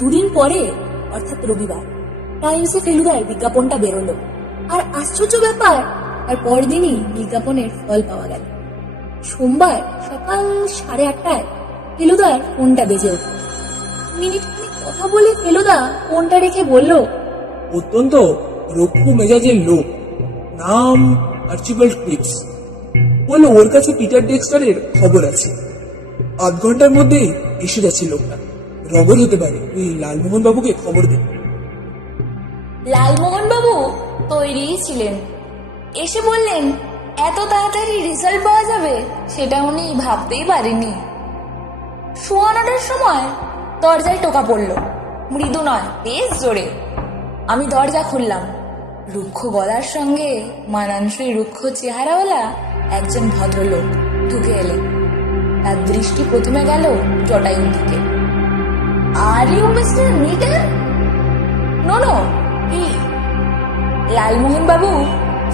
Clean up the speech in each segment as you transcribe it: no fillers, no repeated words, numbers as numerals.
দুদিন পরে অর্থাৎ রবিবার টাইমসে ফেলুদার বিজ্ঞাপনটা বেরোলো। আর আশ্চর্য ব্যাপার, আর পরদিনই বিজ্ঞাপনের ফল পাওয়া গেল। সোমবার সকাল 8:30টায় ফেলুদার ফোনটা বেজে ওঠে। মিনিট কথা বলে ফেলুদা ফোনটা রেখে বলল, অত্যন্ত রক্ষু মেজাজের লোক, নাম আর্চিবাল্ড ক্রিপস। বললো ওর কাছে পিটার ডেক্সটারের খবর আছে, আধ ঘন্টার মধ্যেই এসে যাচ্ছে লোকটা। রবর হতে পারে, তুই লালমোহন বাবুকে খবর দে। লালমোহন বাবু তৈরিই ছিলেন। এসে বললেন এত তাড়াতাড়ি রেজাল্ট পাওয়া যাবে সেটা উনি ভাবতেই পারেননি। শোয়ানোটার সময় দরজায় টোকা পড়ল, মৃদু নয় বেশ জোরে। আমি দরজা খুললাম। রুক্ষ গলার সঙ্গে মানানসই রুক্ষ চেহারাওয়ালা একজন ভদ্রলোক ঢুকে এলেন। তার দৃষ্টি প্রথমে গেল জটায়ুর দিকে। Are you mister Mitter? No no, he. Lalmohan বাবু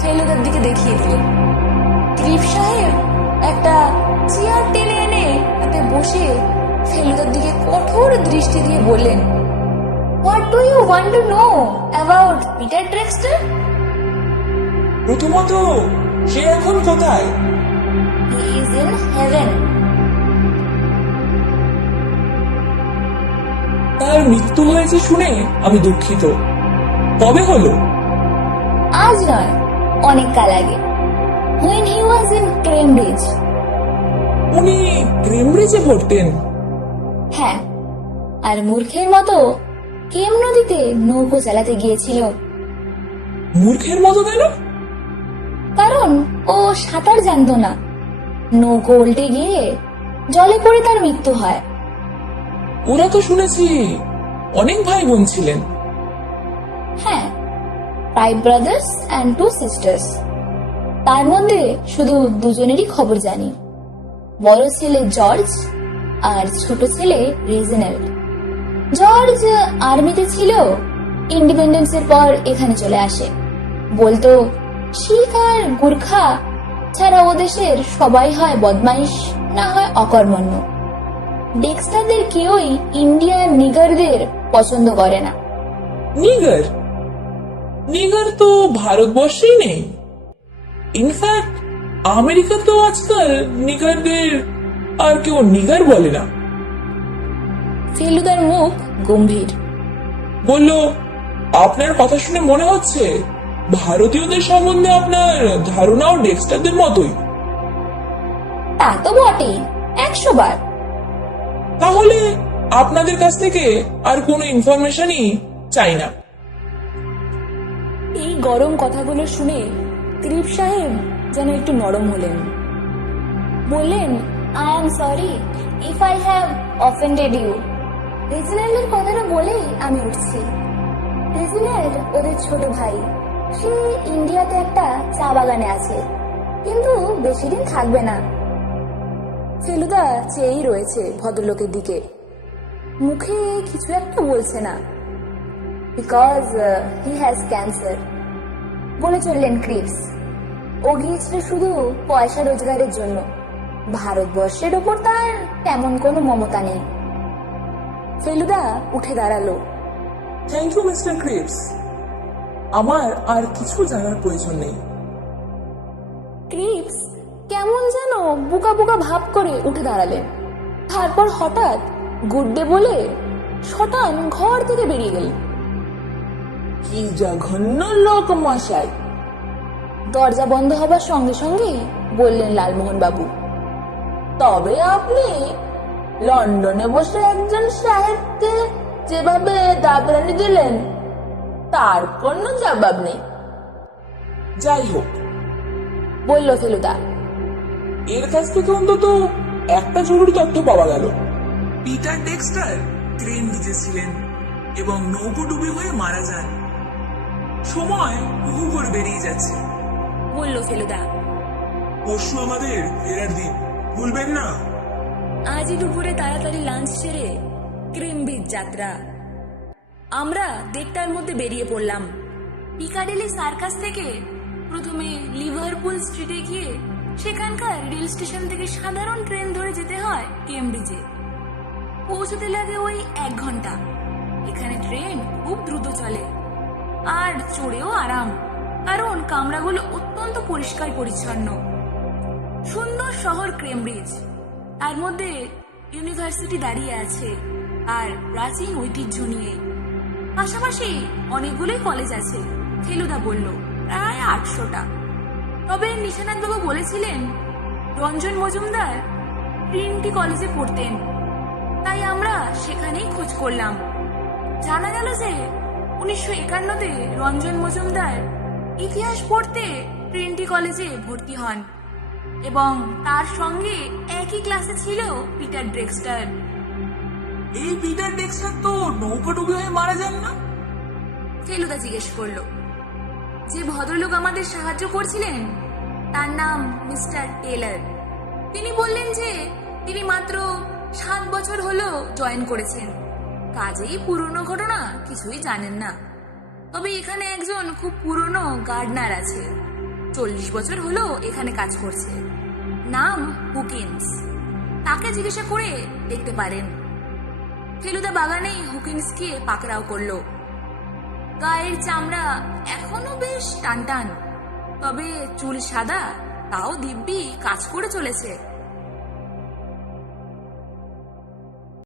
ফেলুদার দিকে দেখিয়ে দিলেন। ক্রিপস সাহেব একটা চেয়ার টেনে এনে তাতে বসে ফেলুদার দিকে কঠোর দৃষ্টি দিয়ে বললেন, what do you want to know about Peter Dexter? প্রথমত সে এখন কোথায়? He is in heaven. তার মৃত্যু হয়েছে শুনে আমি দুঃখিত। কবে হলো? আজ নয়, অনেক কাল আগে, when he was in Cambridge। উনি ক্যামব্রিজে পড়তেন? হ্যাঁ, আর মূর্খের মতো কেম নদীতে নৌকো চালাতে গিয়েছিল। মূর্খের মতো কেন? কারণ ও সাঁতার জানতো না। নৌকো উল্টে গিয়ে জলে পড়ে তার মৃত্যু হয়। ওরা তো শুনেছি অনেক ভাই বোন ছিলেন। হ্যাঁ, 5 brothers and 2 sisters। তার মধ্যে শুধু দুজনেরই খবর জানি, বড় ছেলে জর্জ আর ছোট ছেলে রেজিনাল্ড। জর্জ আর্মিতে ছিল, ইন্ডিপেন্ডেন্সের পর এখানে চলে আসে। বলতো শিখ আর গুর্খা ছাড়া ও দেশের সবাই হয় বদমাইশ, না হয় অকর্মণ্য। ডেক্সটারদের কেউই ইন্ডিয়ান নিগারদের পছন্দ করে না। নিগার? নিগার তো ভারতবর্ষেই নেই। ইনফ্যাক্ট আমেরিকা তো আজকাল নিগারদের আর কেউ নিগার বলে না। ফেলুদার মুখ গম্ভীর। বলল, আপনার কথা শুনে মনে হচ্ছে ভারতীয়দের সম্বন্ধে আপনার ধারণাও ডেক্সটারদের মতোই। তা তো বটেই, 100 বার। তাহলে আপনাদের কাছ থেকে আর কোনো ইনফরমেশনই চাই না। এই গরম কথাগুলো শুনে ক্রিপ সাহেব যেন একটু নরম হলেন। বললেন, I am sorry if I have offended you. রেজিনাল্ডের কথাটা বলেই আমি উঠছি। রেজিনাল্ড ওদের ছোট ভাই। সে ইন্ডিয়াতে একটা চা বাগানে আছে, কিন্তু বেশি দিন থাকবে না। ফেলুদা চেয়েই রয়েছে ভদ্রলোকের দিকে, মুখে কিছু একটা বলছে না। বিকজ হি হ্যাজ ক্যান্সার বলে চললেন ক্রিপস। ও গিয়েছিল শুধু পয়সা রোজগারের জন্য। ভারতবর্ষের ওপর তার তেমন কোনো মমতা নেই। ফেলুদা উঠে দাঁড়ালো। থ্যাংক ইউ মিস্টার ক্রিপস, আমার আর কিছু জানার প্রয়োজন নেই। ক্রিপস কেমন যেন বোকা বোকা ভাব করে উঠে দাঁড়ালেন। তারপর হঠাৎ গুড ডে বলে শটান ঘর থেকে বেরিয়ে গেলেন। কি জঘন্য লোক মশাই! দরজা বন্ধ হবার সঙ্গে সঙ্গেই বললেন লালমোহন বাবু, তবে আপনি লন্ডনে বসে একজন সাহেবকে যেভাবে দাবরানি দিলেন তার কোনো জবাব নেই। যাই হোক, বলল ফেলুদা। এর কাছ থেকে অন্তত একটা জরুরি তথ্য পাওয়া গেল। পিটার ডেক্সটার ট্রেন ভিজেছিলেন এবং নৌকো ডুবে হয়ে মারা যান। সময় বহু করে বেরিয়ে যাচ্ছে। বলল ফেলুদা। পরশু আমাদের ফেরার দিন, ভুলবেন না। আজই দুপুরে তাড়াতাড়ি লাঞ্চ সেরে ক্রেমব্রিজ যাত্রা। আমরা দেড়টার মধ্যে বেরিয়ে পড়লাম। পিকাডেলি সার্কাস থেকে প্রথমে লিভারপুল স্ট্রিটে গিয়ে সেখানকার রেল স্টেশন থেকে সাধারণ ট্রেন ধরে যেতে হয় কেমব্রিজে। পৌঁছতে লাগে ওই 1 ঘন্টা। খুব দ্রুত চলে আর চড়েও আরাম, কারণ কামরাগুলো অত্যন্ত পরিষ্কার পরিচ্ছন্ন। সুন্দর শহর কেমব্রিজ, তার মধ্যে ইউনিভার্সিটি দাঁড়িয়ে আছে আর প্রাচীন ঐতিহ্য নিয়ে। পাশাপাশি অনেকগুলোই কলেজ আছে, ফেলুদা বলল, প্রায় 800টা। তবে নিশানাথবাবু বলেছিলেন রঞ্জন মজুমদার ট্রিনিটি কলেজে পড়তেন, তাই আমরা সেখানেই খোঁজ করলাম। জানা গেল যে 1951-তে রঞ্জন মজুমদার ইতিহাস পড়তে ট্রিনিটি কলেজে ভর্তি হন এবং তার সঙ্গে একই ক্লাসে ছিল পিটার ড্রেক্সটার। এই পিটার ডেক্সটার তো নৌকা ডুবে হয়ে মারা যান না? ফেলুদা জিজ্ঞেস করলো। যে ভদ্রলোক আমাদের সাহায্য করছিলেন তার নাম মিস্টার টেলর। তিনি বললেন যে তিনি মাত্র 7 বছর হলো জয়েন করেছেন, কাজেই পুরনো ঘটনা কিছুই জানেন না। তবে এখানে একজন খুব পুরনো গার্ডনার আছে, 40 বছর হলো এখানে কাজ করছে, নাম হুকিন্স। তাকে জিজ্ঞাসা করে দেখতে পারেন। ফেলুদা বাগানেই হুকিন্সকে পাকড়াও করলো। গায়ের চামড়া এখনো বেশ টানটান, তবে চুল সাদা, তাও দিব্যি কাজ করে চলেছে।